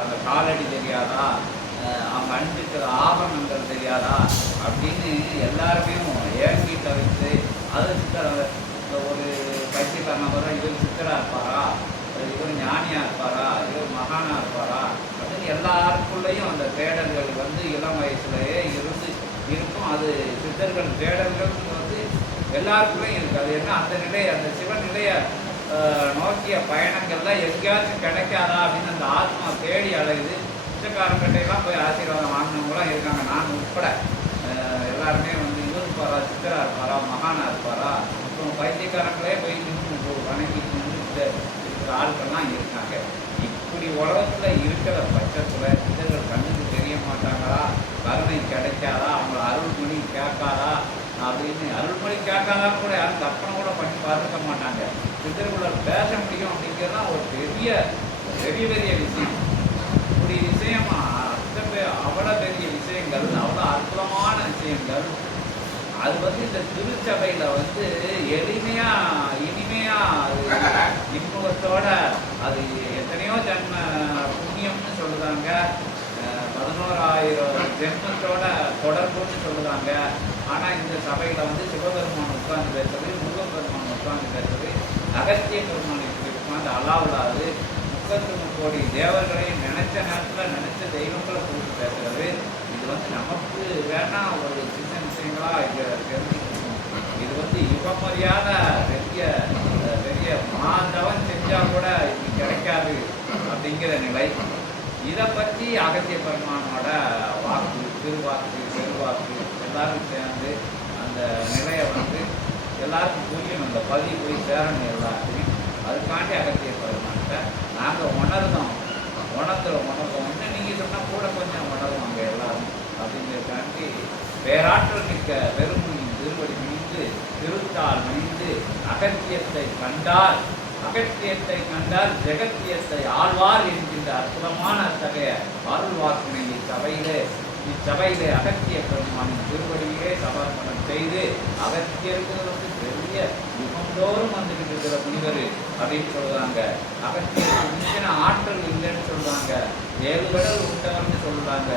அந்த காலடி தெரியாதா, அவங்க அணிஞ்சிருக்கிற ஆபரணங்கள் தெரியாதா அப்படின்னு எல்லாருமே ஏங்கி தவிர்த்து அது சித்தர் ஒரு பைத்தியக்காரனாக வர இவர் சித்தராக இருப்பாரா, இவர் ஞானியாக இருப்பாரா, இவர் மகானாக இருப்பாரா அப்படின்னு எல்லாருக்குள்ளேயும் அந்த தேடல்கள் இளம் வயசுலேயே இருக்கும். அது சித்தர்கள் தேடல்கள் எல்லாருக்குள்ளேயும் இருக்குது. அது என்ன அந்த நிலையை அந்த சிவநிலையை நோக்கிய பயணங்கள்லாம் எங்கேயாச்சும் கிடைக்காதா அப்படின்னு அந்த ஆத்மா தேடி அலையுது. பிச்சைக்காரங்கிட்டையெல்லாம் போய் ஆசீர்வாதம் வாங்கினவங்களாம் இருக்காங்க, நான் உட்பட. எல்லாருமே இவர் இருப்பாரா, சித்தராக இருப்பாரா, மகானாக இருப்பாரா, அப்புறம் பைத்தியக்காரங்களே போய் நின்று வணங்கி நின்று இருக்கிற ஆட்கள்லாம் இருக்காங்க. இப்படி உலகத்தில் இருக்கிற பட்சத்தில் சித்தர்கள் கண்ணுக்கு தெரிய மாட்டாங்களா, கருணை கிடைக்காதா, அவங்கள அருள்மொழி கேட்காதா அப்படின்னு. அருள்மொழி கேட்காதான்னு கூட யாரும் கற்பனை கூட பண்ணி பார்த்துக்க மாட்டாங்க. சித்தர்களோட பேச முடியும் அப்படிங்கிறதுலாம் ஒரு பெரிய பெரிய விஷயம். இப்படி விஷயமா அவ்வளோ பெரிய விஷயங்கள், அவ்வளோ அற்புதமான விஷயங்கள். அது இந்த திருச்சபையில் எளிமையாக இனிமையாக இன்பத்தோட அது எத்தனையோ ஜென்ம புண்ணியம்னு சொல்லுதாங்க, 11,000 ஜென்மத்தோட தொடர்புன்னு சொல்லுதாங்க. ஆனால் இந்த சபையில் சிவபெருமான் உட்கார்ந்து பேசுறது, முருகப்பெருமான் உட்கார்ந்து பேசுறது, அகத்திய பெருமான் இப்படி உட்கார்ந்து அலாவுலாது 33 கோடி தேவர்களையும் நினைச்ச நேரத்தில் நினைச்ச தெய்வங்களை கூப்பிட்டு பேசுறது. இது நமக்கு வேணா ஒரு சின்ன விஷயங்களா இங்கே தெரிஞ்சுக்கணும். இது இவமரியாத பெரிய பெரிய மாதவன் செஞ்சால் கூட இது கிடைக்காது அப்படிங்கிற நிலை. இதை பற்றி அகத்திய பெருமானோட வாக்கு, திருவாக்கு, பெருவாக்கு எல்லாரும் சேர்ந்து அந்த நிலையை எல்லாருக்கும் புரியணும், அந்த பதிவு போய் சேரணும் எல்லாருக்குமே. அதுக்காண்டி அகத்திய பெருமான்கிட்ட நாங்கள் உணர்ந்தோம். இன்னும் நீங்கள் சொன்னால் கூட கொஞ்சம் உணர்வாங்க எல்லாரும் அப்படிங்கிறதுக்காண்டி பேராற்றல் மிக்க பெருமொழியின் திருவடி மீண்டு திருத்தால் மீண்டு அகத்தியத்தை கண்டால் ஜெகத்தியத்தை ஆழ்வார் என்கின்ற அற்புதமான அத்தகைய அருள் வாக்கினை இச்சபையிலே அகத்திய பெருமானின் திருவடியிலே சமர்ப்பணம் செய்து அகத்தியருக்கு பெரிய யுகந்தோறும் வந்துகிட்டு இருக்கிற முனிவர் அப்படின்னு சொல்றாங்க. அகத்தியருக்கு மிஞ்சின ஆற்றல் இல்லைன்னு சொல்றாங்க. 7 கடல் உண்டவர்னு சொல்றாங்க,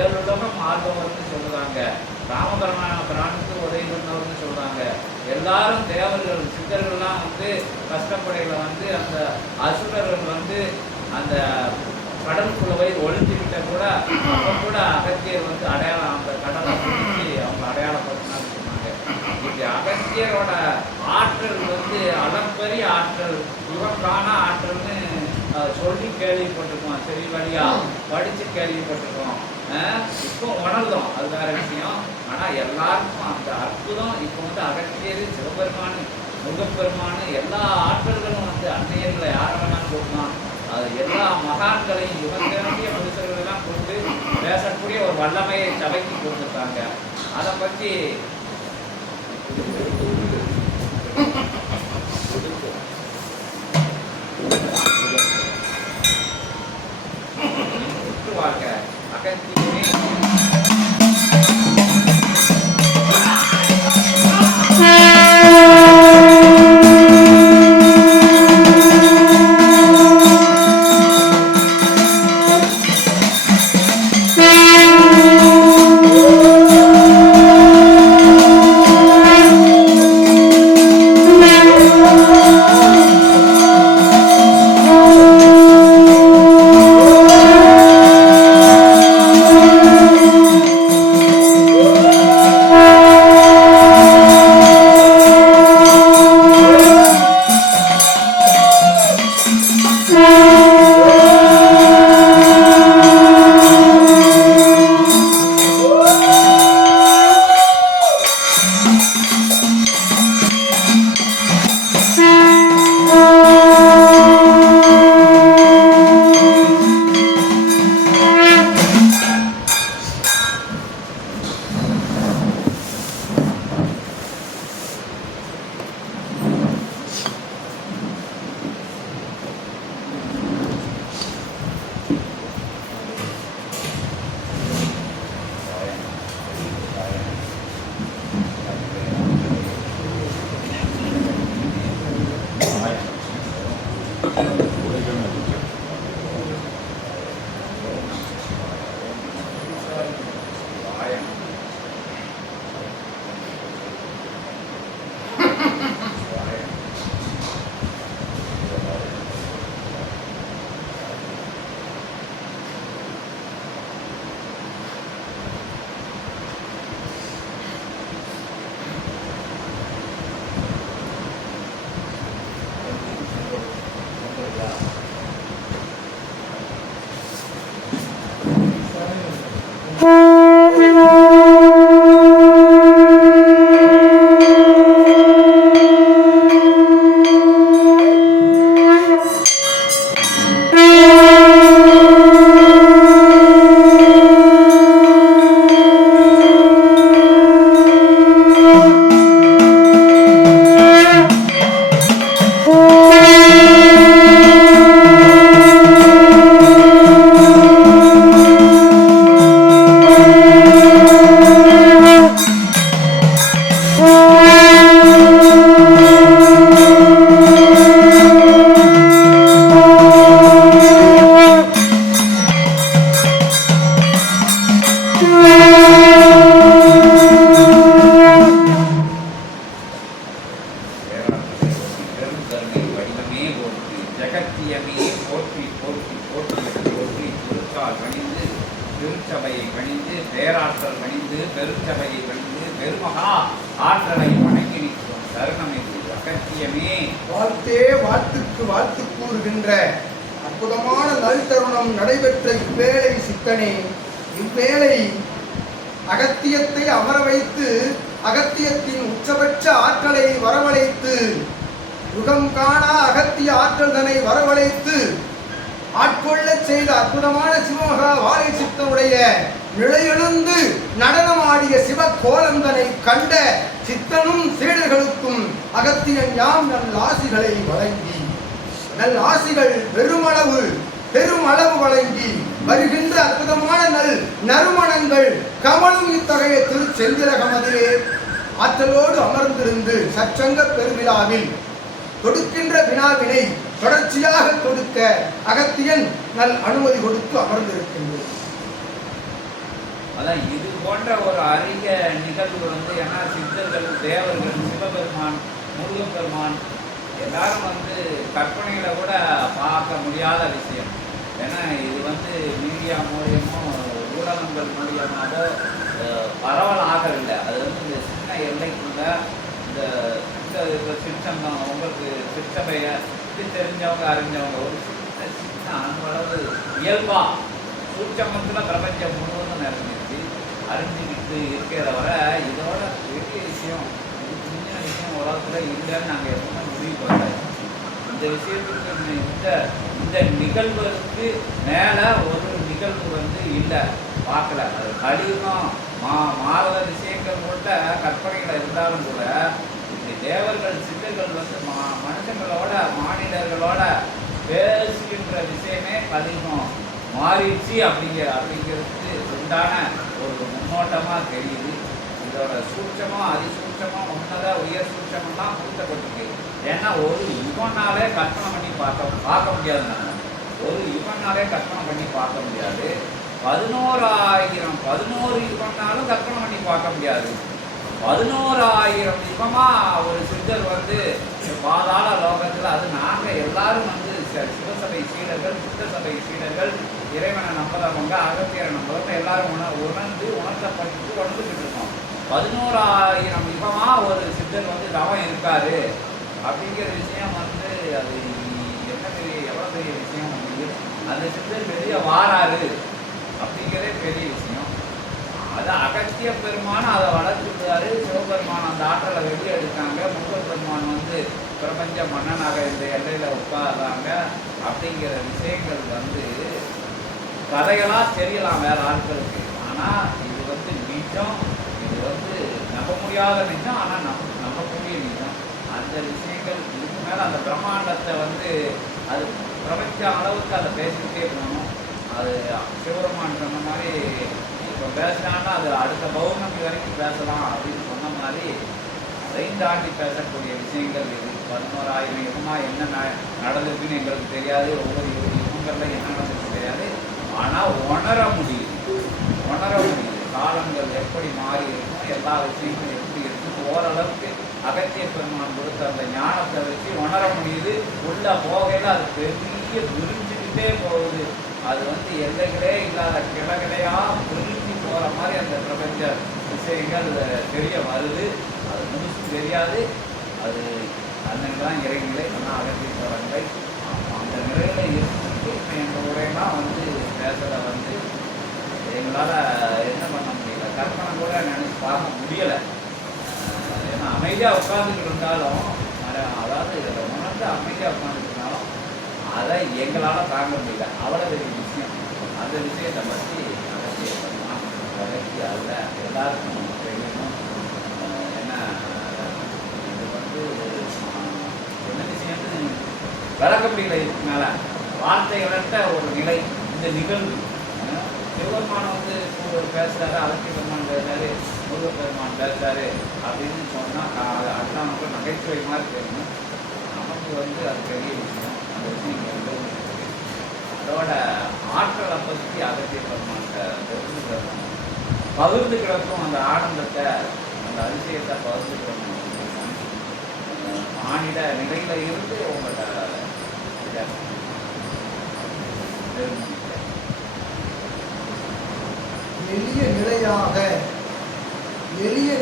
7 உலகம் ஆழ்பவர்னு சொல்றாங்க, ராமபரமான பிராணுக்கு உதவி பண்ணவர்னு சொல்றாங்க. எல்லாரும் தேவர்கள் சித்தர்கள்லாம் கஷ்டப்படையில அந்த அசுரர்கள் அந்த கடலுக்குள்ளவை ஒழிஞ்சுக்கிட்ட கூட அப்போ கூட அகத்தியர் அடையாளம் அந்த கடலை பிடிச்சி அவங்க அடையாளப்படுத்தினான்னு சொன்னாங்க. இப்படி அகத்தியரோட ஆற்றல் அளப்பரிய ஆற்றல், யுகக்கான ஆற்றல்னு சொல்லி கேள்விப்பட்டிருக்கோம், சரி வழியா படித்து கேள்விப்பட்டிருக்கோம். இப்போ உணர்ந்தோம், அது வேற விஷயம். ஆனால் எல்லாருக்கும் அந்த அற்புதம் இப்போ அகத்தியர், சிவபெருமானு, முருகப்பெருமானு எல்லா ஆற்றல்களும் அன்னையர்களை யார வேணாலும் கொடுக்கலாம். அது எல்லா மகான்களையும் யுகத்திய மனுஷர்களெல்லாம் கொண்டு பேசக்கூடிய ஒரு வல்லமையை சபைக்கு கொடுத்துருக்காங்க. அதை பற்றி வாழ்க்கை அகத்தியமே திருப்பால் பணிந்து திருச்சபையை பணிந்து பேராற்றல் பணிந்து பெருச்சபையை பணிந்து பெருமகா ஆற்றலை வணங்கி நிற்கும் தருணம் இது அகத்தியமே. வாழ்த்தே வாழ்த்துக்கு வாழ்த்து கூறுகின்ற அற்புதமான நல் தருணம் நடைபெற்ற இவ்வேளை சித்தனே, இவ்வேளை அகத்தியத்தை அமர வைத்து அகத்தியத்தின் உச்சபட்ச ஆற்றலை வரவழைத்து யுகம் காணா அகத்திய ஆற்றல் தன்னை வரவழைத்து ஆட்கொள்ள செய்த அற்புதமான சிவமகா வாழை சித்தனுடைய நிலையெழுந்து நடனமாடிய சிவ கோலந்தனை கண்ட சித்தனும் சீடர்களுக்கும் அகத்தியன் யாம் நல் ஆசிகளை வழங்கி நல் ஆசிகள் பெருமளவு வழங்கி வருகின்ற அற்புதமான நல் நறுமணங்கள் கமலும் இத்தகைய திருச்செந்திரகமதிலே ஆற்றலோடு அமர்ந்திருந்து சச்சங்க பெருவிழாவில் கொடுக்கின்ற வினாவினை தொடர்ச்சியாக கொடுக்க அகத்தியன் நல் அனுமதி கொடுத்து அமர்ந்திருக்கின்றது. அதான் இது போன்ற ஒரு அரிய நிகழ்வு ஏன்னா சித்தர்கள், தேவர்கள், சிவபெருமான், முருகப்பெருமான் எல்லாரும் கற்பனையில கூட பார்க்க முடியாத விஷயம். ஏன்னா இது மீடியா மூலியமோ ஊடகங்கள் மூலியமாவோ பரவல் ஆகவில்லை. அது இந்த சின்ன எல்லைக்குள்ள இந்த சிற்றம்பம் உங்களுக்கு சிற்றபைய தெரிஞ்சவங்க அறிஞ்சவங்க ஒரு சின்ன அன்பளவு இயல்பா சூட்சமத்தில் பிரபஞ்சம் முழுவதும் நிறைஞ்சிருச்சு அறிஞ்சிக்கிட்டு இருக்கிறத வர இதோட பெரிய விஷயம் சின்ன விஷயம் உலகத்தில் இல்லைன்னு நாங்கள் எப்பவுமே முடிவு பண்ணோம். இந்த விஷயத்துக்கு இந்த நிகழ்வுக்கு மேலே ஒரு நிகழ்வு இல்லை, பார்க்கல. அது கடினம் மாறுத விஷயங்கள் கூட கற்பனைகள் இருந்தாலும் கூட இப்படி தேவர்கள் சித்தர்கள் மனுஷங்களோட மாநிலர்களோட பேசுகின்ற விஷயமே கடினம் மாறிடுச்சு அப்படிங்கிறதுக்கு உண்டான ஒரு முன்னோட்டமாக தெரியுது. இதோட சூட்சமாக அதிசூட்சமாக உன்னத உயர் சூட்சமெல்லாம் கொடுக்கப்பட்டிருக்கு. ஏன்னா ஒரு யுகனாலே கற்பனை பண்ணி பார்க்க முடியாது. நம்ம ஒரு யுகனாலே கற்பனை பண்ணி பார்க்க முடியாது. 11 யுகம்னாலும் கற்பனை பண்ணி பார்க்க முடியாது. 11,000 யுகமா ஒரு சித்தர் பாதாள லோகத்தில் அது நாங்கள் எல்லாரும் சிவசபை சீடர்கள், சித்த சபை சீடர்கள், இறைவனை நம்புறவங்க, அகத்தியரை நம்புறவங்க எல்லாரும் உணர்த்தப்பட்டு வந்துக்கிட்டு இருக்கோம். 11,000 யுகமா ஒரு சித்தர் தவம் இருக்காரு அப்படிங்கிற விஷயம் அது என்ன பெரிய எவ்வளோ பெரிய விஷயம் அந்த சித்தர் வெளியே வாராரு அப்படிங்கிறதே பெரிய விஷயம். அது அகத்திய பெருமான் அதை வளர்த்துட்டாரு. சிவபெருமான் அந்த ஆற்றலை வெளியே எடுத்தாங்க. முருகப்பெருமான் பிரபஞ்ச மன்னனாக இந்த எல்லையில் உட்கார்றாங்க அப்படிங்கிற விஷயங்கள் கதைகளாக தெரியலாம் வேற ஆட்களுக்கு. ஆனால் இது நிஜம். இது நம்ப முடியாத நிஜம், ஆனால் நம்பக்கூடிய நிஜம். அந்த விஷயங்கள் இதுக்கு மேலே அந்த பிரம்மாண்டத்தை அது பிரபஞ்ச அளவுக்கு அதை பேசிக்கிட்டே போகணும். அது சிவபெருமான் சொன்ன மாதிரி இப்போ பேசினான்னா அது அடுத்த பௌர்ணமி வரைக்கும் பேசலாம் அப்படின்னு சொன்ன மாதிரி அதையும் தாண்டி பேசக்கூடிய விஷயங்கள் இது. 11,000 யுகமாக என்ன நடந்திருக்குன்னு எங்களுக்கு தெரியாது. ஒவ்வொரு யுகங்களில் என்ன நடந்திருக்கு தெரியாது. ஆனால் உணர முடியுது. காலங்கள் எப்படி மாறி இருக்கும், எல்லா விஷயங்களும் எப்படி இருக்கும், ஓரளவுக்கு அகத்திய பெருமான் கொடுத்த அந்த ஞானத்தை வச்சு உணர முடியுது. உள்ள போகையில் அது பெரிய விரிஞ்சுக்கிட்டே போகுது. அது எல்லைகளே இல்லாத கிளைகளையாக விரிஞ்சு போகிற மாதிரி அந்த பிரபஞ்ச விஷயங்கள் தெரிய வருது. அது முழுசு தெரியாது. அது அந்த தான் இறைநிலை, ஆனால் அகத்திய நிலை. அந்த நிலையில் இருந்து இப்போ எங்கள் உரையெல்லாம் பேசுகிறத எங்களால் என்ன பண்ண முடியல, கற்பனை கூட நினைச்சு பார்க்க முடியலை. ஏன்னா அமைதியாக உட்காந்துக்கிட்டு இருந்தாலும் அதாவது உணர்ந்து அமைதியாக உட்காந்துட்டு இருந்தாலும் அதை எங்களால் தாங்க முடியல. அவ்வளோ பெரிய விஷயம். அந்த விஷயத்தை பற்றி அதில் எல்லாருக்கும் தெரியணும். என்ன இது என்ன விஷயம்னு விளக்க முடியல. இதுக்கு மேலே வார்த்தைகளற்ற ஒரு நிலை இந்த நிகழ்வு. சிவபெருமான் பேசுகிறாரு, அகத்திய பெருமான் பேசுறாரு, முருகப்பெருமான் பேசுறாரு அப்படின்னு சொன்னால் அதெல்லாம் நகைச்சுவை மாதிரி தெரியணும். நமக்கு அது பெரிய விஷயம். அந்த விஷயம் அதோட ஆற்றலை பற்றி அகத்திய பெருமான்கிட்ட தெரிஞ்சுக்கிறோம். பகிர்ந்துக்கிறதும் அந்த ஆனந்தத்தை, அந்த அதிசயத்தை பகிர்ந்துக்கிறோம். மாநில நிலையில இருந்து உங்கள்கிட்ட எளிய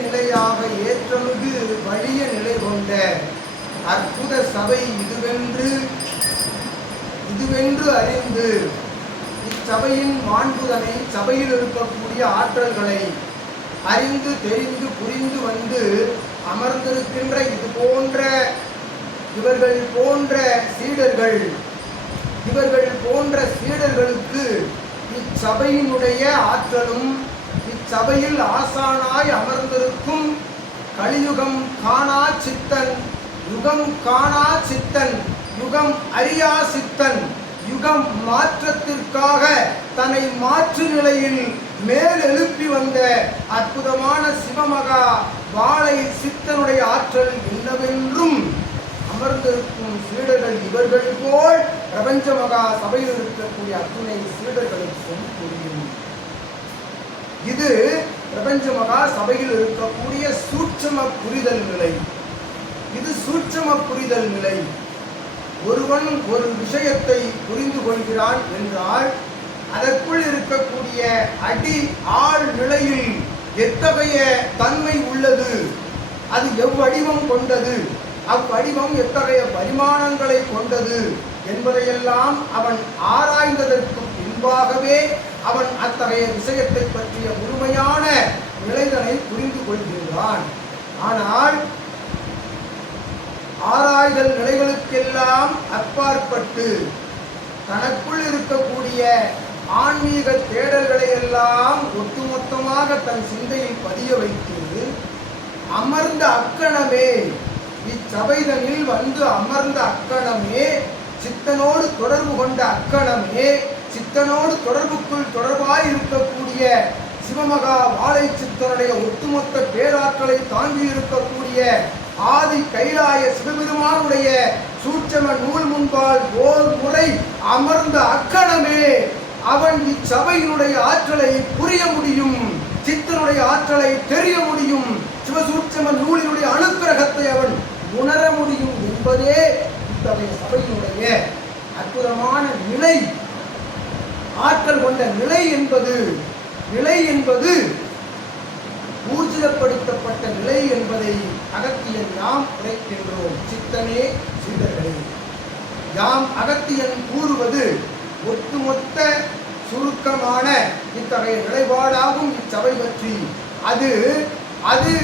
நிலையாக ஏற்றமிகு வலிய நிலை கொண்ட அற்புத சபை இதுவென்று அறிந்து இச்சபையின் மாண்புதனை, சபையில் இருக்கக்கூடிய ஆற்றல்களை அறிந்து தெரிந்து புரிந்து வந்து அமர்ந்திருக்கின்ற இவர்கள் போன்ற சீடர்களுக்கு இச்சபையினுடைய ஆற்றலும், இச்சபையில் ஆசானாய் அமர்ந்திருக்கும் கலியுகம் காணா சித்தன், யுகம் காணா சித்தன், யுகம் அறியா சித்தன், யுகம் மாற்றத்திற்காக தன்னை மாற்று நிலையில் மேல் எழுப்பி வந்த அற்புதமான சிவமகா வாழை சித்தனுடைய ஆற்றல் என்னவென்றும் அமர்ந்திருக்கும் சீடர்கள் இவர்கள் போல் பிரபஞ்ச மகா சபையில் இருக்கக்கூடிய அத்துணை சீடர்களுக்கும் புரியும். இது பிரபஞ்ச மகா சபையில் இருக்கக்கூடிய சூட்சும புரிதல் நிலை. ஒருவன் ஒரு விஷயத்தை புரிந்து கொள்கிறான் என்றால் அதற்குள் இருக்கக்கூடிய ஆழ் நிலையில் எத்தகைய தன்மை உள்ளது, அது எவ்வடிவம் கொண்டது, அவ்வடிவம் எத்தகைய பரிமாணங்களை கொண்டது என்பதையெல்லாம் அவன் ஆராய்ந்ததற்கு பின்பாகவே அவன் அத்தகைய விஷயத்தை பற்றிய முழுமையான நிலைதனை புரிந்து கொள்கிறான். ஆனால் ஆராய்தல் நிலைகளுக்கெல்லாம் அப்பாற்பட்டு தனக்குள் இருக்கக்கூடிய ஆன்மீக தேடல்களை எல்லாம் ஒட்டுமொத்தமாக தன் சிந்தையில் பதிய வைத்து அமர்ந்த அக்கணமே, இச்சபைதனில் வந்து அமர்ந்த அக்கணமே, சித்தனோடு தொடர்பு கொண்ட அக்கணமே, சித்தனோடு தொடர்பாய் இருக்கக்கூடிய சிவமகா வாழை சித்தனுடைய ஒட்டுமொத்த பேராற்றலை தாங்கி இருக்கக்கூடிய ஆதி கைலாய சிவபெருமானுடைய சூட்சம நூல் முன்பால் ஓர் முறை அமர்ந்த அக்கணமே அவன் இச்சபையினுடைய ஆற்றலை புரிய முடியும், சித்தனுடைய ஆற்றலை தெரிய முடியும், சிவசூட்சம நூலினுடைய அனுக்கிரகத்தை அவன் உணர முடியும் என்பதே இத்தகைய சபையினுடைய அற்புதமான நிலை. ஆற்றல் கொண்ட நிலை என்பது ஊர்ஜிதப்படுத்தப்பட்ட நிலை என்பதை அகத்தியன் யாம் உரைக்கின்றோம். சித்தனே சீடர்களே, யாம் அகத்தியன் கூறுவது ஒட்டுமொத்த சுருக்கமான இத்தகைய நிலைப்பாடாகும் இச்சபை பற்றி. அது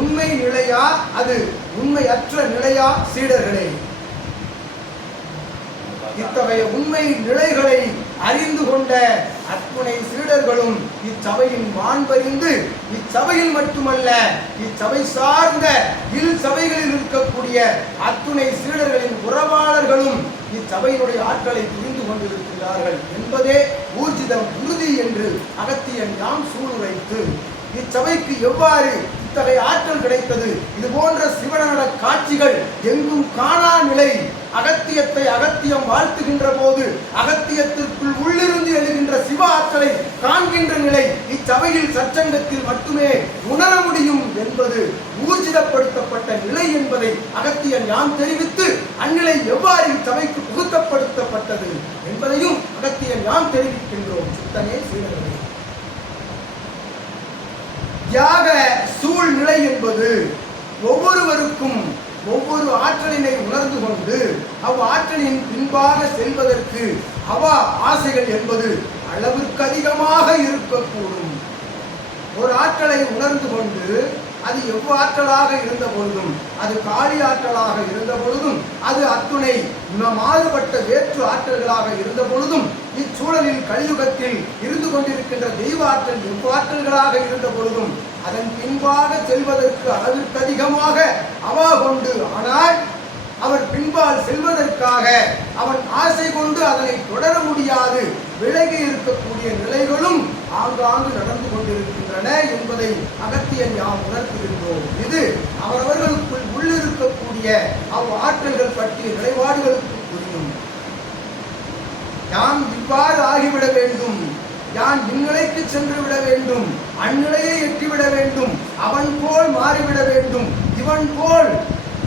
உண்மை நிலையா, அது உண்மையற்ற நிலையா? சீடர்களே, இத்தகைய உண்மை நிலைகளை அறிந்து கொண்ட அத்துணை சீடர்களும் இச்சபையின் மாண்பறிந்து இச்சபையில் மட்டுமல்ல இச்சபை சார்ந்த சபைகளில் இருக்கக்கூடிய அத்துணை சீடர்களின் உறவாளர்களும் இச்சபையினுடைய ஆற்றலை புரிந்து கொண்டிருக்கிறார்கள் என்பதே ஊர்ஜிதம் உறுதி என்று அகத்தியன் யாம் சூளுரைத்து இச்சபைக்கு எவ்வாறு இத்தகைய ஆற்றல் கிடைத்தது, இது போன்ற சிவனட காட்சிகள் எங்கும் காணா நிலை, அகத்தியம் வாழ்த்துகின்ற போது அகத்தியத்திற்குள் உள்ளிருந்து எழுகின்ற சிவ ஆற்றலை காண்கின்ற நிலை இச்சபையில் சச்சங்கத்தில் மட்டுமே உணர முடியும் என்பது ஊர்ஜிதப்படுத்தப்பட்ட நிலை என்பதை அகத்தியன் யாம் தெரிவித்து அந்நிலை எவ்வாறு இச்சபைக்கு புகுத்தப்படுத்தப்பட்டது என்பதையும் அகத்தியன் யாம் தெரிவிக்கின்றோம். சித்தனே சீடர்களே, தியாக சூழ்நிலை என்பது ஒவ்வொருவருக்கும் ஒவ்வொரு ஆற்றலினை உணர்ந்து கொண்டு ஆற்றலின் பின்பாக செல்வதற்கு ஆசைகள் என்பது அளவிற்கு அதிகமாக இருக்கக்கூடும். ஒரு ஆற்றலை உணர்ந்து கொண்டு அது எவ்வாற்றலாக இருந்த பொழுதும், அது காளி ஆற்றலாக இருந்த பொழுதும், அது அத்துணை மாறுபட்ட வேற்று ஆற்றல்களாக இருந்த பொழுதும், இச்சூழலில் கலியுகத்தில் இருந்து கொண்டிருக்கின்ற தெய்வ ஆற்றல் எவ்வாற்றல்களாக இருந்த பொழுதும் அதன் பின்பாக செல்வதற்கு அளவிற்கு அதிகமாக கொண்டு, ஆனால் அவர் பின்பால் செல்வதற்காக அவன் ஆசை கொண்டு அதனை தொடர முடியாது விலகி இருக்கக்கூடிய நிலைகளும் ஆங்காங்கு நடந்து கொண்டிருக்கின்றன என்பதை அகத்தியன் யாம் உணர்த்துகின்றோம். இது அவரவர்களுக்குள் உள்ளிருக்கக்கூடிய ஆற்றல்கள் பற்றிய நிலைப்பாடுகளுக்கு புரியும். யாம் இவ்வாறு ஆகிவிட வேண்டும், யான் இந்நிலைக்கு சென்று விட வேண்டும், அந்நிலையை எட்டிவிட வேண்டும், அவன் போல் மாறிவிட வேண்டும், இவன் போல்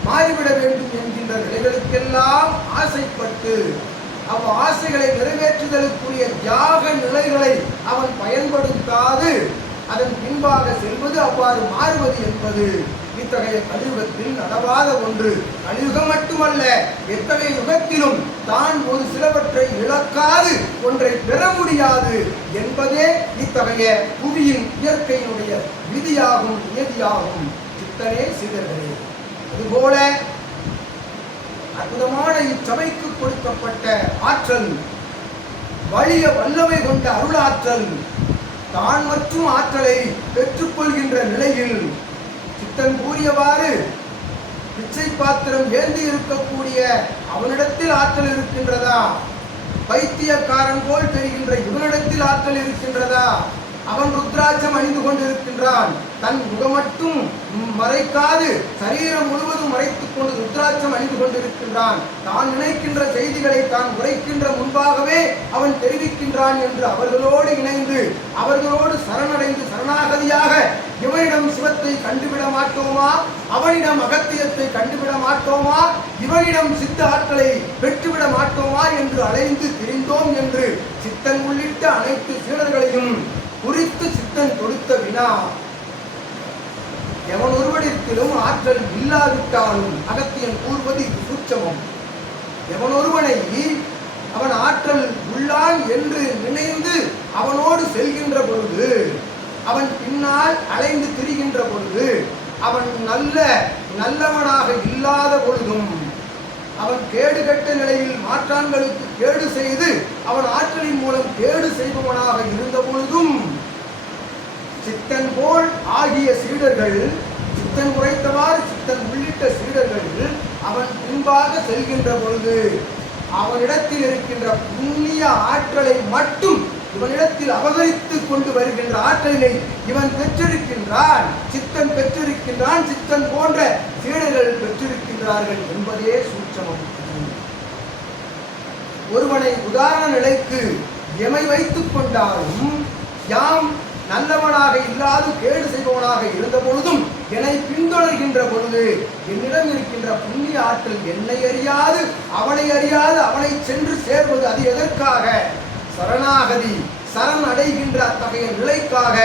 மாறிவிட வேண்டும் என்கின்ற நிலைகளுக்கெல்லாம் ஆசைப்பட்டு ஆசைகளை நிறைவேற்றுதலுக்குரிய தியாக நிலைகளை அவன் பயன்படுத்த இழக்காது அதன் பின்பாக செல்வது, அவ்வாறு மாறுவது என்பது இத்தகைய கலியுகத்தில் நடவாத ஒன்று. கலியுகம் மட்டுமல்ல, எத்தகைய யுகத்திலும் தான் ஒரு சிலவற்றை இழக்காது ஒன்றை பெற முடியாது என்பதே இத்தகைய புவியின் இயற்கையினுடைய விதியாகும், நியதியாகும். சித்தனே சீடர்களே, அதுபோல அற்புதமான இச்சபைக்கு கொடுக்கப்பட்ட ஆற்றல், வலிய வல்லமை கொண்ட அருளாற்றல், தான் மற்றும் ஆற்றலை பெற்றுக்கொள்கின்ற நிலையில் சித்தன் கூறியவாறு பிச்சை பாத்திரம் ஏந்தி இருக்கக்கூடிய அவனிடத்தில் ஆற்றல் இருக்கின்றதா? பைத்தியக்காரன் போல் தெரிகின்ற இவனிடத்தில் ஆற்றல் இருக்கின்றதா? அவன் ருத்ராட்சம் அணிந்து கொண்டிருக்கின்றான், தன் முகம் மட்டும் மறைக்காது சரீரம் முழுவதும் மறைத்துக் கொண்டு ருத்ராட்சம் அணிந்து கொண்டிருக்கின்றான். தான் நினைக்கின்ற செய்திகளை தான் உரைக்கின்ற முன்பாகவே அவன் தெரிவிக்கின்றான் என்று அவர்களோடு இணைந்து அவர்களோடு சரணடைந்து சரணாகதியாக இவனிடம் சிவத்தை கண்டுவிட மாட்டோமா? அவனிடம் அகத்தியத்தை கண்டுவிட மாட்டோமா? இவனிடம் சித்த ஆற்றலை பெற்றுவிட மாட்டோமா என்று அலைந்து திரிந்தோம் என்று சித்தன் உள்ளிட்ட அனைத்து சீடர்களையும் குறித்து சித்தன் கொடுத்த வினா, எவன் ஒருவனிடத்திலும் ஆற்றல் இல்லாவிட்டாலும் அகத்தியன் கூறுவது இது சூட்சமம். எவன் ஒருவனை அவன் ஆற்றல் உள்ளான் என்று நினைந்து அவனோடு செல்கின்ற பொழுது, அவன் பின்னால் அலைந்து திரிகின்ற பொழுது, அவன் நல்லவனாக இல்லாத பொழுதும், அவன் கேடு கட்ட நிலையில் மாற்றான்களுக்கு கேடு செய்து அவன் ஆற்றலின் மூலம் கேடு செய்பவனாக இருந்த பொழுதும், சித்தன் போல் ஆகிய சீடர்கள், சித்தன் உரைத்தவாறு சித்தன் உள்ளிட்ட சீடர்கள் அவன் பின்பாக செல்கின்ற பொழுது அவனிடத்தில் இருக்கின்ற புண்ணிய ஆற்றலை மட்டும் இவனிடத்தில் அபகரித்து கொண்டு வருகின்ற ஆற்றலை இவன் பெற்றிருக்கின்றான், சித்தன் பெற்றிருக்கின்றான், சித்தன் போன்ற சீடர்கள் பெற்றிருக்கின்றார்கள் என்பதே சூட்சமம். ஒருவனை உதாரண நிலைக்கு எமை வைத்துக் கொண்டாலும், யாம் நல்லவனாக இல்லாது கேடு செய்பவனாக இருந்த பொழுதும் என்னை பின்தொடர்கின்ற பொழுது என்னிடம் இருக்கின்ற புண்ணிய ஆற்றல் என்னை அறியாது அவனை சென்று சேர்வது, அது எதற்காக? சரணாகதி, சரண் அடைகின்ற அத்தகைய நிலைக்காக,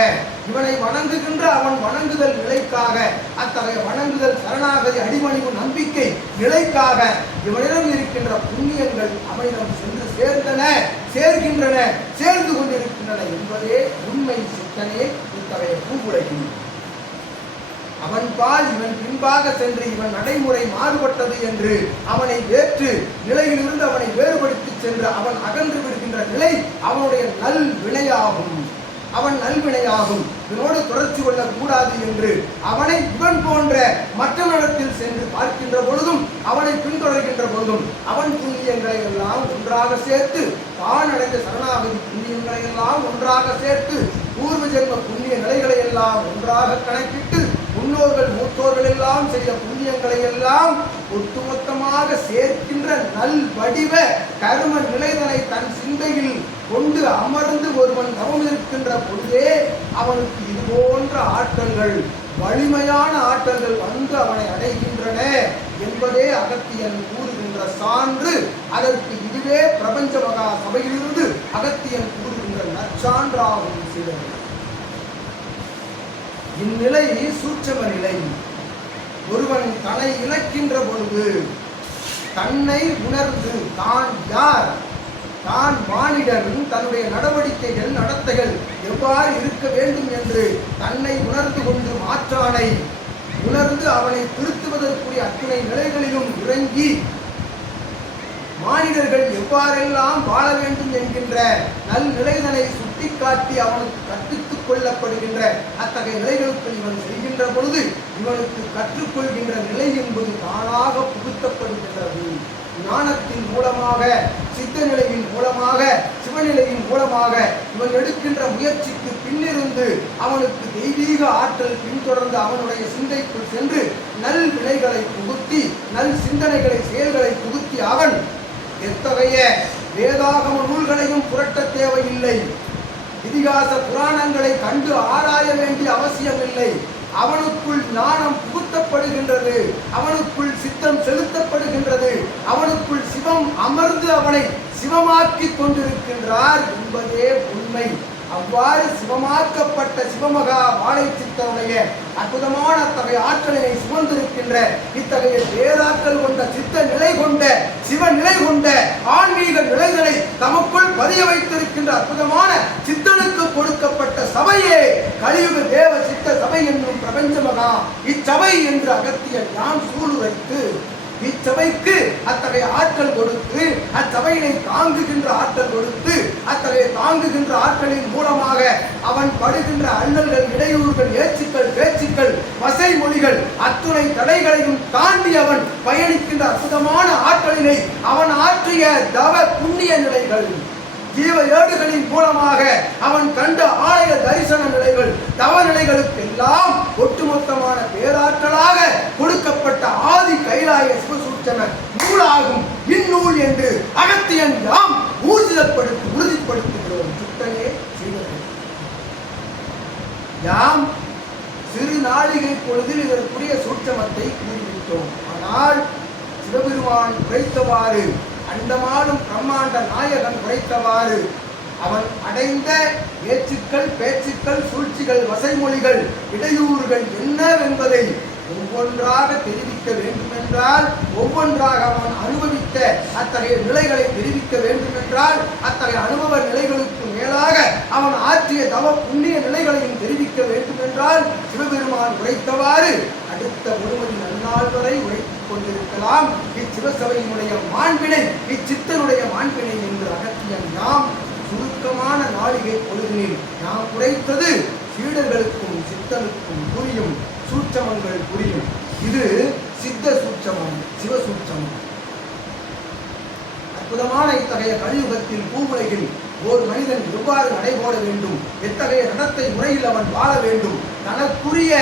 இவனை வணங்குகின்ற அவன் வணங்குதல் நிலைக்காக, அத்தகைய வணங்குதல் சரணாகதி அடிமணிவு நம்பிக்கை நிலைக்காக இவனிடம் இருக்கின்ற புண்ணியங்கள் அவனிடம் சென்று சேர்கின்றன, சேர்ந்து கொண்டிருக்கின்றன என்பதே உண்மை. சித்தனே இத்தகைய பூவுலகின் அவன் பால் இவன் பின்பாக சென்று இவன் நடைமுறை மாறுபட்டது என்று அவனை வேற்று நிலையிலிருந்து அவனை வேறுபடுத்தி சென்று அவன் அகன்று விடுகின்ற நிலை அவனுடைய நல்வினையாகும். அவன் நல்வினையாகும், இவனோடு தொடர்ச்சி கொள்ளக்கூடாது என்று அவனை இவன் போன்ற மற்ற இடத்தில் சென்று பார்க்கின்ற பொழுதும் அவனை பின்தொடர்கின்ற பொழுதும் அவன் புண்ணியங்களை எல்லாம் ஒன்றாக சேர்த்து, தான் அடைந்த சரணாகதி புண்ணியங்களை எல்லாம் ஒன்றாக சேர்த்து, பூர்வ ஜென்ம புண்ணிய நிலைகளை எல்லாம் ஒன்றாக கணக்கிட்டு, முன்னோர்கள் மூத்தோர்கள் எல்லாம் செய்த புண்ணியங்களை எல்லாம் ஒட்டுமொத்தமாக சேர்க்கின்ற நல் வடிவ கரும நிலைதனை தன் சிந்தையில் கொண்டு அமர்ந்து ஒருவன் தவம் இருக்கின்ற பொழுதே அவனுக்கு இது போன்ற ஆற்றல்கள், வலிமையான ஆற்றல்கள் வந்து அவனை அடைகின்றன என்பதே அகத்தியன் கூறுகின்ற சான்று. அதற்கு இதுவே பிரபஞ்ச மகா சபையிலிருந்து அகத்தியன் கூறுகின்ற நற்சான்றாகும். சிலர் இந்நிலை சூட்சம நிலை. ஒருவன் தன்னை இழக்கின்ற பொழுது தன்னை உணர்ந்து தான் யார், தான் மானிடன், தன்னுடைய நடவடிக்கைகள் நடத்தைகள் எவ்வாறு இருக்க வேண்டும் என்று தன்னை உணர்ந்து கொண்டு மாற்றானை உணர்ந்து அவனை திருத்துவதற்குரிய அத்தனை நிலைகளிலும் இறங்கி மானிடர்கள் எவ்வாறெல்லாம் வாழ வேண்டும் என்கின்ற நல் நிலைதனை சுட்டிக்காட்டி அவனுக்கு கற்பித்துக் கொள்ளப்படுகின்ற அத்தகைய நிலைகளுக்கு இவன் செய்கின்ற பொழுது இவனுக்கு கற்றுக்கொள்கின்ற நிலை என்பது தானாக புகுத்தப்படுகின்றது. ஞானத்தின் மூலமாக, சித்த நிலையின் மூலமாக, சிவநிலையின் மூலமாக இவன் எடுக்கின்ற முயற்சிக்கு பின்னிருந்து அவனுக்கு தெய்வீக ஆற்றல் பின்தொடர்ந்து அவனுடைய சிந்தைக்குள் சென்று நல் வினைகளை புகுத்தி, நல் சிந்தனைகளை, செயல்களை புகுத்தி அவன் எத்தகைய வேதாகம நூல்களையும் புரட்ட தேவையில்லை, இதிகாச புராணங்களை கண்டு ஆராய வேண்டிய அவசியமில்லை. அவனுக்குள் ஞானம் புகுத்தப்படுகின்றது, அவனுக்குள் சித்தம் செலுத்தப்படுகின்றது, அவனுக்குள் சிவம் அமர்ந்து அவனை சிவமாக்கி கொண்டிருக்கின்றார் என்பதே உண்மை. அவ்வாறு சிவமாக்கப்பட்ட சிவமகா வாழை சித்தனுடைய அற்புதமான அத்தகைய ஆற்றலினை சுமந்திருக்கின்ற இத்தகைய பேராற்றல் கொண்ட சித்த நிலை கொண்ட சிவ நிலை கொண்ட ஆன்மீக நிலைகளை தமக்குள் பதிய வைத்திருக்கின்ற அற்புதமான சித்தனுக்கு கொடுக்கப்பட்ட சபையே கலியுக தேவ சித்த சபை என்னும் பிரபஞ்ச மகா இச்சபை என்று அகத்தியர் யாம் சூளுரைத்து இச்சபைக்கு அத்தகைய ஆற்றல் கொடுத்து அச்சபையினை தாங்குகின்ற ஆற்றல் கொடுத்து அத்தகைய தாங்குகின்ற ஆற்றலின் மூலமாக அவன் படுகின்ற அல்லல்கள் இடையூறுகள் ஏச்சுக்கள் பேச்சுக்கள் வசை மொழிகள் அத்துணை தடைகளையும் தாண்டி அவன் பயணிக்கின்ற அற்புதமான ஆற்றலினை அவன் ஆற்றிய தவ புண்ணிய நிலைகள் ஜீவ ஏடுகளின் மூலமாக அவன் கண்ட ஆலய தரிசன நிலைகள் தவ நிலைகளுக்கெல்லாம் ஒட்டுமொத்தமான பேராற்றலாக கொடுக்கப்பட்ட ஆதி கைலாய சிவசூட்சம நூலாகும் இந்நூல் என்று அகத்தியன் யாம் உறுதிப்படுத்துகிறோம். சுத்தனே செய்தது யாம் சிறு நாளிகை பொழுதில் இதற்குரிய சூட்சமத்தை கூறிவிட்டோம். ஆனால் சிவபெருமான் உரைத்தவாறு அண்டமானும் பிரம்மாண்ட நாயகன் உரைத்தவாறு அவன் அடைந்த ஏச்சுக்கள் பேச்சுக்கள் சூழ்ச்சிகள் வசைமொழிகள் இடையூறுகள் என்னவென்பதை ஒவ்வொன்றாக தெரிவிக்க வேண்டுமென்றால் ஒவ்வொன்றாக அவன் அனுபவித்த அத்தகைய நிலைகளை தெரிவிக்க வேண்டுமென்றால் அத்தகைய அனுபவ நிலைகளுக்கு மேலாக அவன் ஆற்றிய தவ புண்ணிய நிலைகளையும் தெரிவிக்க வேண்டுமென்றால் சிவபெருமான் உரைத்தவாறு அடுத்த ஒருமதி நன்னாள் வரை உரைத்துக் கொண்டிருக்கலாம். இச்சிவசபையினுடைய மாண்பினை இச்சித்தனுடைய மாண்பினை என்று அகத்தியன் நாம் சுருக்கமான நாளிகை பொழுதினில் நாம் உரைத்தது சீடர்களுக்கும் சித்தனுக்கும் புரியும், சூட்சமங்கள் புரியும். இது சித்த சூட்சமம், சிவசூட்சமம். அற்புதமான இத்தகைய கலியுகத்தில் பூவுலகில் ஒரு மனிதன் எவ்வாறு நடைபோட வேண்டும், எத்தகைய நடத்தை முறையில் அவன் வாழ வேண்டும், தனக்குரிய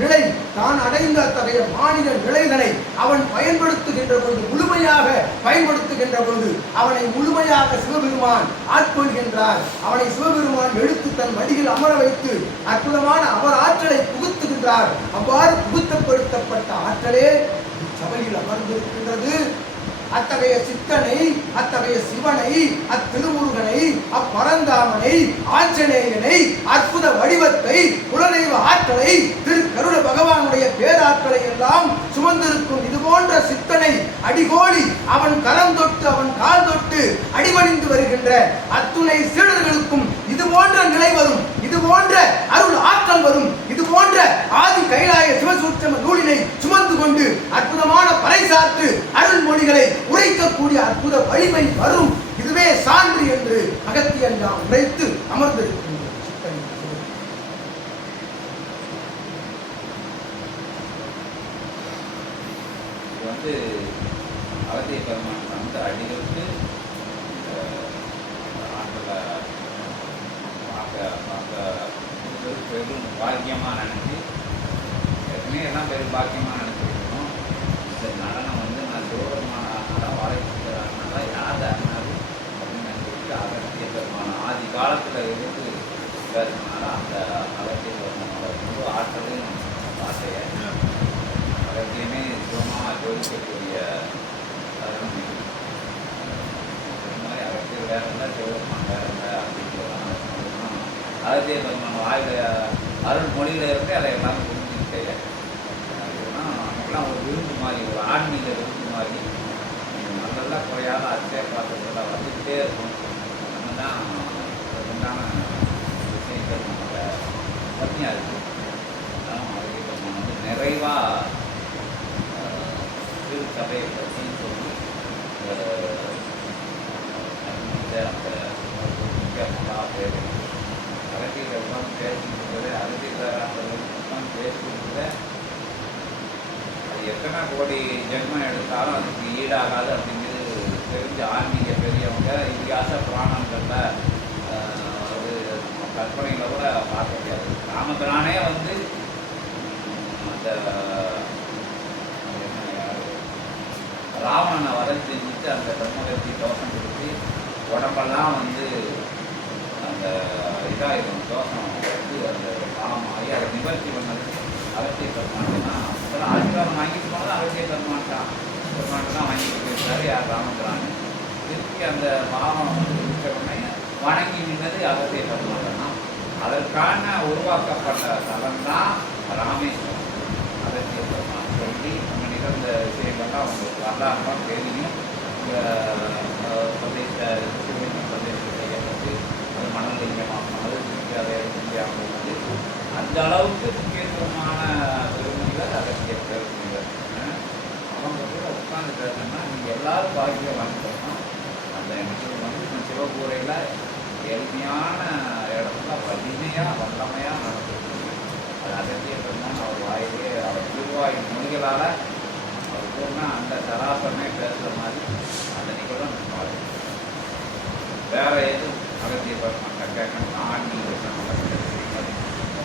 நிலை தான் அடைந்த அத்தகைய மாநில நிலைகளை அவன் பயன்படுத்துகின்ற பொழுது முழுமையாக பயன்படுத்துகின்ற பொழுது அவனை முழுமையாக சிவபெருமான் ஆட்கொள்கின்றார். அவனை சிவபெருமான் எடுத்து தன் மடியில் அமர வைத்து அற்புதமான அவர் ஆற்றலை புகுத்துகின்றார். அவ்வாறு புகுத்தப்படுத்தப்பட்ட ஆற்றலே சபையில் அமர்ந்திருக்கின்றது. அத்தகைய சித்தனை அத்தகைய சிவனை அத்திருமுருகனை அப்பரந்தாமனை ஆஞ்சநேயனை அற்புத வடிவத்தை குலதெய்வ ஆற்றலை திரு கருட பகவானுடைய பேராற்றலை எல்லாம் சுமந்திருக்கும் இது போன்ற சித்தனை அடிகோடி அவன் கரம் தொட்டு அவன் கால் தொட்டு அடிபணிந்து வருகின்ற அத்துணை சீடர்களுக்கும் இது போன்ற நிலை வரும், இது போன்ற அருள் ஆற்றல் வரும், இது போன்ற ஆதி கைலாய சிவசூட்சம நூலினை சுமந்து கொண்டு அற்புதமான பறைசாற்று அருள்மொழிகளை உரைக்கக்கூடிய அற்புத வலிமை வரும். இதுவே சான்று என்று அகத்தியன் நாம் உரைத்து அமர்ந்திருக்கின்றோம். அகத்திய பெருமான் வந்து அடிகளுக்கு பெரும் பாக்கியமாக நினைச்சு ஏற்கனவே எல்லாம் பெரும் பாக்கியமாக நினைச்சிருக்கணும். இந்த நடனம் வந்து நான் தூரமான வாழைச்சிருக்கிறதுனால யார் அண்ணாது அப்படின்னு நினைச்சிட்டு அகத்திய பெருமான ஆதி காலத்தில் இருந்து பேசுனால அந்த அகத்திய பெருமானோட முழு ஆற்றலையும் வார்த்தையை அகத்தியமே சுகமாக ஜோதிக்கக்கூடிய தருணம் இது. இந்த மாதிரி அகத்திய வேற இல்லை, சிவபெருமான் வேற இல்லை அப்படிங்கிறதான் அகத்திய பெருமான் வாயில அருள் மொழியில இருந்து அதை எல்லாமே புரிஞ்சுக்கிட்டே நமக்குலாம் ஒரு விருந்து மாதிரி, ஒரு ஆன்மீக விருந்து மாதிரி நல்லா குறையாத அச்சே பார்த்துக்கிறதா வந்துக்கிட்டே இருக்கும். நம்ம தான் உண்டான விஷயங்கள் நம்மளோட கம்மியாக இருக்குது. அகத்திய பெருமான் வந்து நிறைவாக திருச்சபையை பற்றின்னு சொல்லி அந்த முக்கியமாக தேவை அகத்தியில் உட்காந்து பேசிக்கிறது, அகத்தியில் உட்காந்து பேசிக்கிறது அது எத்தனை கோடி ஜென்மம் எடுத்தாலும் அதுக்கு ஈடாகாது அப்படிங்கிறது தெரிஞ்ச ஆன்மீக பெரியவங்க இதிகாச புராணங்களில் அது கற்பனையில் கூட பார்க்க முடியாது. ராமபிரானே வந்து அந்த ராவணனை வதம் செஞ்சுட்டு அந்த பிரம்மகத்தி தோஷம் கொடுத்து உடம்பெல்லாம் வந்து அந்த இதாகிடும், தோஷம் எடுத்து அந்த பாவமாகி அதை நிவர்த்தி பண்ணது அகத்திய பெருமான்னா அதெல்லாம் ஆசீர்வாதம் வாங்கிட்டு போனது அகத்திய பெருமான் தான் வாங்கிட்டு போயிருந்தாரு யார் ராமபிரான். திருப்பி அந்த பாவம் வந்து இருக்க உடனே வணங்கி நின்னது அகத்திய பெருமான் தான். அதற்கான உருவாக்கப்பட்ட தலம் தான் ராமேஸ்வரம். அகத்திய பெருமான் சொல்லி நம்ம நிகழ்ந்த விஷயங்கள்லாம் அவங்களுக்கு வரலாறுலாம் தெரியும். இந்த பிரதேச சிவலிங்க பிரதேசத்தை செய்யப்பட்டு அது மணலிங்கமானது திருப்பி அதை எடுத்து அவங்க அந்த அளவுக்கு முக்கியத்துவமான பெருமனிகள் அகத்திய பெருமனிகள். அவங்க கூட உட்காந்து பேசணும்னா நீங்கள் எல்லாரும் பாக்கியம் வாங்கிக்கணும். அந்த எனக்கு வந்து சிவகூரையில் எளிமையான இடத்துல வலிமையாக வல்லமையாக நடந்துருக்கு. அது அகத்திய பெருமான் அவர் வாயிலே அவர் திருவாய் மொழிகளால் அவர் பூர்ணா அந்த சராசரமே பேசுகிற மாதிரி அந்த நிகழ்வை நம்ம பார்க்கணும். வேற எதுவும் அகத்திய பெருமான் கேட்கணும்னா ஆன்மீக விஷயம்